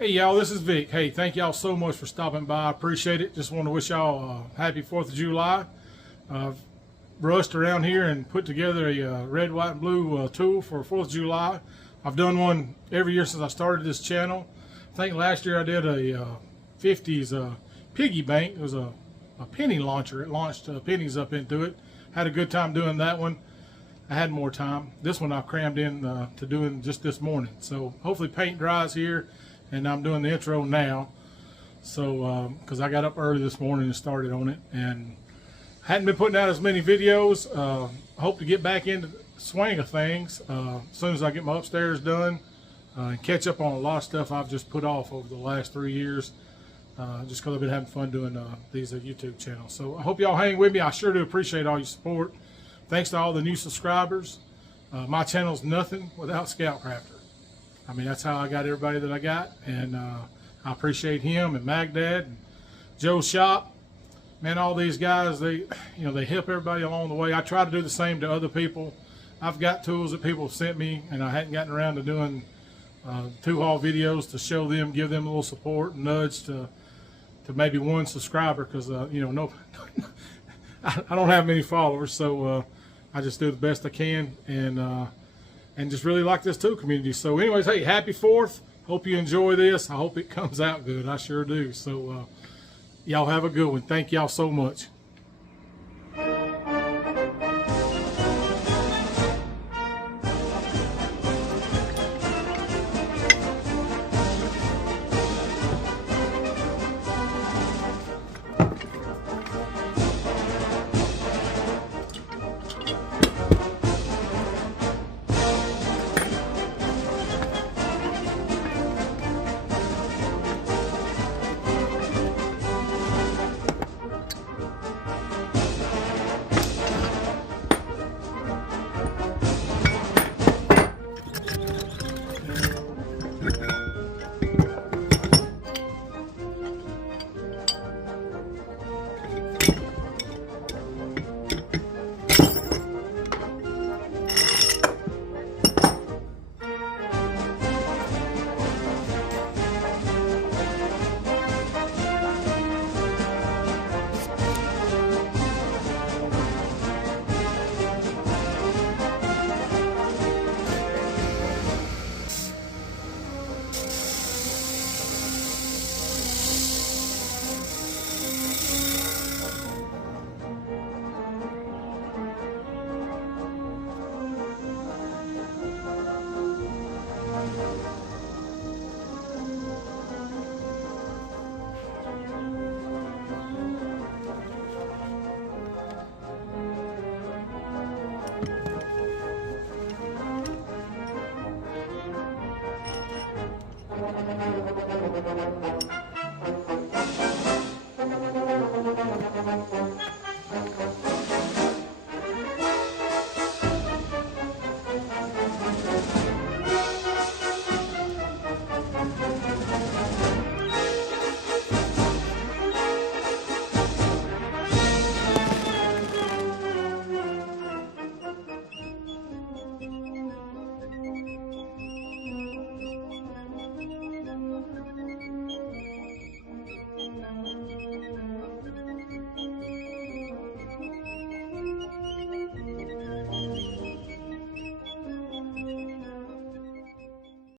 Hey y'all, this is Vic. Hey, thank y'all so much for stopping by. I appreciate it. Just want to wish y'all a happy 4th of July. I've rushed around here and put together a red, white, and blue tool for 4th of July. I've done one every year since I started this channel. I think last year I did a 50s piggy bank. It was a penny launcher. It launched pennies up into it. Had a good time doing that one. I had more time. This one I crammed in to doing just this morning. So hopefully paint dries here. And I'm doing the intro now, so because I got up early this morning and started on it, and hadn't been putting out as many videos. Hope to get back into the swing of things as soon as I get my upstairs done, and catch up on a lot of stuff I've just put off over the last 3 years, just because I've been having fun doing these YouTube channels. So I hope y'all hang with me. I sure do appreciate all your support. Thanks to all the new subscribers. My channel's nothing without Scout Crafter. I mean, that's how I got everybody that I got, and I appreciate him and Magdad and Joe's Shop. Man, all these guys, they help everybody along the way. I try to do the same to other people. I've got tools that people have sent me, and I hadn't gotten around to doing two-haul videos to show them, give them a little support and nudge to maybe one subscriber, because no, I don't have many followers, so I just do the best I can, and just really like this tool community. So anyways, hey, happy 4th. Hope you enjoy this. I hope it comes out good. I sure do. So y'all have a good one. Thank y'all so much.